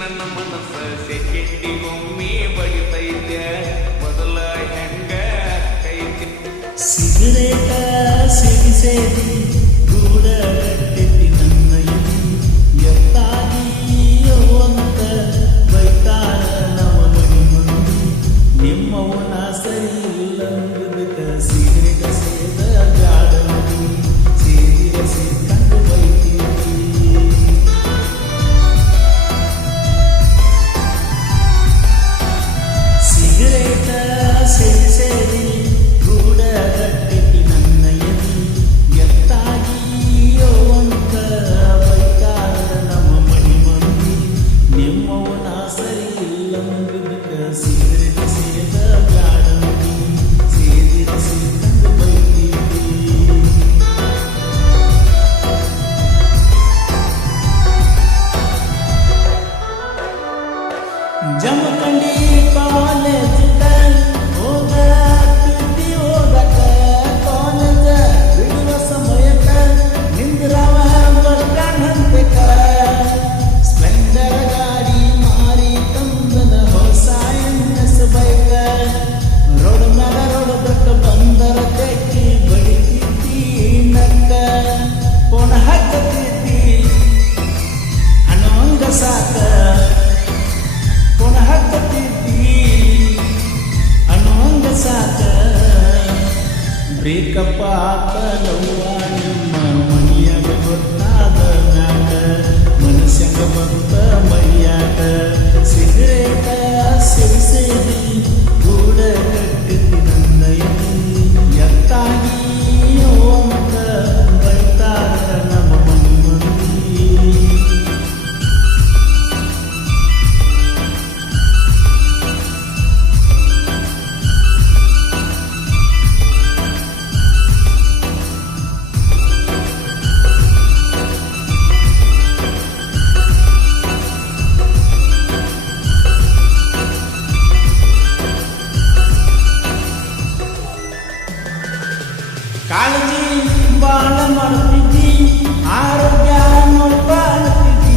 ನನ್ನ ಮನಸ್ಸ ಸೆಕೆಂಡಿ ಒಮ್ಮೆ ಬಡಿತೈತೆ ಮೊದಲ ಹೆಂಗ ಕೈತಿ ಸಿಗರೇಟ ಸಿಗಿಸೇದಿ ಗೂಡ ಗಟ್ಟೆತಿ ನನ್ನ ಎತ್ತಾಗಿಯೋ ಅಂತ ಬೈತಾರ ನವಮನಿ ಮಂದಿ ನಿಮ್ಮವನ ಸರಿ ಇಲ್ಲಂಗದಕ ಸಿಗರೇಟ ಸೇದ ಜಾಡಮದಿ ಸೇದಿರ ಸೇದ್ಕಂಡು ಬೈತೀವಿ ಸೇರಿ ಗೂಡ ಗಟ್ಟೆತಿ ನನ್ನ ಎತ್ತಾಗಿಯೋ ಅಂತ ಬೈತಾರ ನಮ್ಮ ಮಣಿ ಮಂದಿ ನಿಮ್ಮವನ ಸರಿ ಇಲ್ಲಂಗದಕ ಸಿಗರೇಟ್ ಸೇದ ಬ್ಯಾಡಂದಿ ಸೇದಿರ ಸೇದ್ಕಂಡು ಬೈತೀವಿ ಜಮಖಂಡಿ ಕಾಲೇಜ್ ಬ್ರೇಕಪ್ಪ ಆತನವ್ವ ನಿಮ್ಮ ಮನಿಯಾಗ ಗೊತ್ತಾದ ಮ್ಯಾಗ ಮನಸ್ಯಾಗ ಬಂತ ಮೈಯಾಗ ಸಿಗರೇಟ ಸೇರಿ ಗೂಡ ಕಟ್ಟಿತಿ ನನ್ನ ಎತ್ತಾಗಿಯೋ ಅಂತ ಬೈತಾರ ನಮ್ಮ ಮನಿ ಮಂದಿ ಕಾಳಜಿ ಬಾಳ ಮಾಡ್ತಿದ್ದಿ ಆರೋಗ್ಯ ನೋಡ್ಬಾಳ್ತಿದ್ದಿ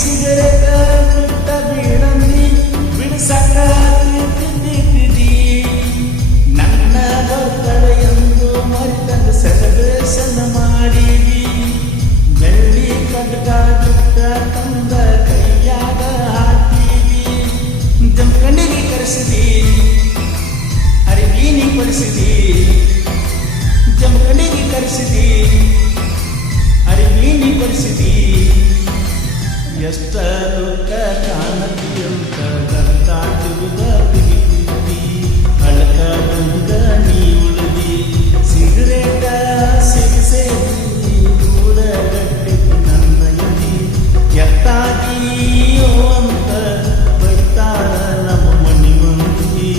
ಸಿಗರೇಟ ಬಿಟ್ಟ ಬೀಡಂದಿ ಬಿಡಿಸಕ ತಿದ್ದಿ ನನ್ನ ಬರ್ತಡೆ ಎಂದು ಮರಿತಂದು ಸೆಲೆಬ್ರೇಷನ್ ಮಾಡಿದಿ ಬೆಳ್ಳಿ ಕಡ್ಗ ಜುಟ್ಟ ತಂದ ಕೈಯಾಗ ಹಾಕಿದಿ ಜಮಖಂಡಿಗೆ ಕರೆಸಿದಿ ಅರಿವೀನಿ ಕೊಡಿಸಿದಿ ಜಮಖಂಡಿಗೆ ಕರೆಸಿದಿ ಅರಿವೀನಿ ಕೊಡಿಸಿದಿ ಎಷ್ಟ ಲೋಕ ಕಾಣತಿ ಅಂತ ಗಂಟಾಟುವುದ ಬಿಗಿತಿದ್ದಿ ಅಳಕದಂಗ ನೀ ಉಳಿದಿ ಸಿಗರೇಟ ಸೇರಿ ಗೂಡ ಗಟ್ಟೆತಿ ನನ್ನ ಎತ್ತಾಗಿಯೋ ಅಂತ ಬೈತಾರ ನಮ್ಮ ಮನಿ ಮಂದಿ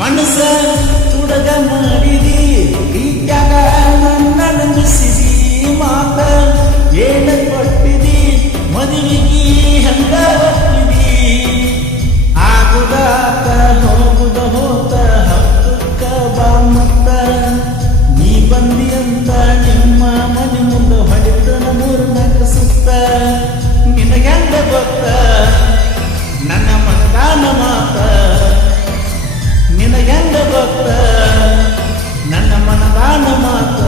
ಮನಸ್ಸ ತುಡಗ ಮಾಡಿದಿ ಪ್ರೀತ್ಯಾಗ ನನ್ನ ನಂಬಿಸಿದಿ ಮಾತ ಏನ ಕೊಟ್ಟಿದಿ ಮದುವೆಗಿ ಹಂಗ ಒಪ್ಪಿದಿ ಆಗುದಾತ ಹೋಗುದ ಹೋತ ಹತ್ತಕ್ಕ ಬಾ ಮತ್ತ ನೀ ಬಂದಿ ಅಂತ ನಿಮ್ಮ ಮನೆ ಮುಂದೆ ಹೊಡೆತನ ಮೂರ್ನಾಲ್ಕು ಸುತ್ತ ನಿನಗೆಂದ ಗೊತ್ತ ನನ್ನ ಮನದಾನ ಮಾತ ನಿನಗೆಂದ ಗೊತ್ತ ನನ್ನ ಮನದಾನ ಮಾತ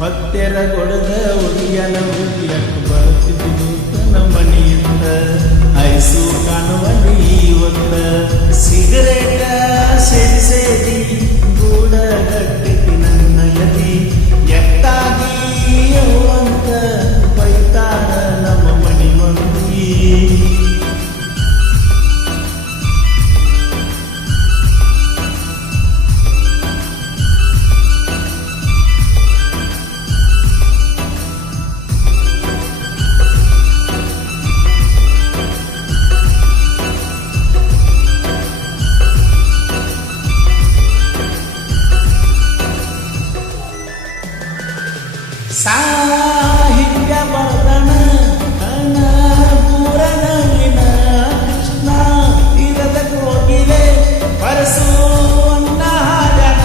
ಹೊತ್ತೆರ ಗೊಡದ ಉಡಿಯನ ಉಡಿಯಕ್ಕೆ ಬರುತ್ತಿದ್ದು ತನ್ನ ಮನೆಯಿಂದ ಐಸು ಕಾಣುವಲ್ಲಿ ಇವತ್ತ ಸಿಗರೇಟ ಸೇರಿ ಗೂಡಗಟ್ಟಿಗೆ ನನ್ನ ಯದಿ ಎಟ್ಟಾಗಿ ಅಂತ ಬೈತಾರ ನಮ್ಮ ಮನಿ ಮಂದಿ ಸಾಹಿತ್ಯ ಬದನ ಕಣ ಪೂರನವಿನ ಕೃಷ್ಣ ತೀರದ ಕೋಗಿಲೆ ಪರಸುವನ್ನ ಹಾಡನ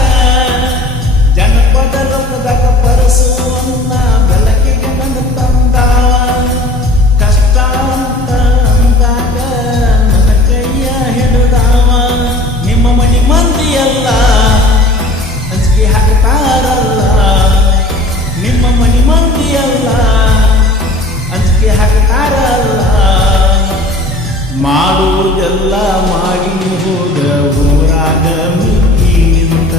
ಜನಪದ ಲೋಕದಾಗ ಪರಸುವನ್ನ ಬೆಳಕಿಗೆ ಬಂದು ತಂದಾವ ಕಷ್ಟ ಅಂತ ಅಂದಾಗ ನನ್ನ ಕೈಯ ಹಿಡಿದಾವ ನಿಮ್ಮ ಮನಿ ಮಂದಿಯಲ್ಲ ಅಂಜಿಕೆ ಹಾಕ್ತಾರಲ್ಲ ನಿಮ್ಮ ಮನಿ ಮಂದಿಯಲ್ಲ ಅಂಜಿಕೆ ಹಾಕ್ತಾರಲ್ಲ ಮಾಡುವುದೆಲ್ಲ ಮಾಡಿ ಹೋದ ಊರಾಗ ಮಿಕ್ಕಿ ನಿಂತ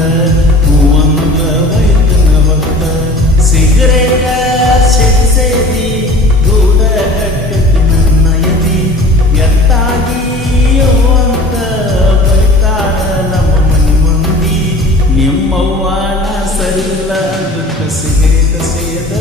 ಹೂವಂದ ವೈದ್ಯನ ಭಕ್ತ ಸಿಗರೇಟ ಸೇರಿ ಗೂಡ ಕಟ್ಟಕ್ಕೆ ನನ್ನ ಯದಿ ಎತ್ತಾಗಿಯೋ ಅಂತ ಬೈತಾರ ನಮ್ಮ ಮನಿ ಮಂದಿ ನಿಮ್ಮವ್ವನ ಸರಿಲ್ಲ ಅದಕ್ಕೆ ಸಿಗರೇಟ ಸೇದ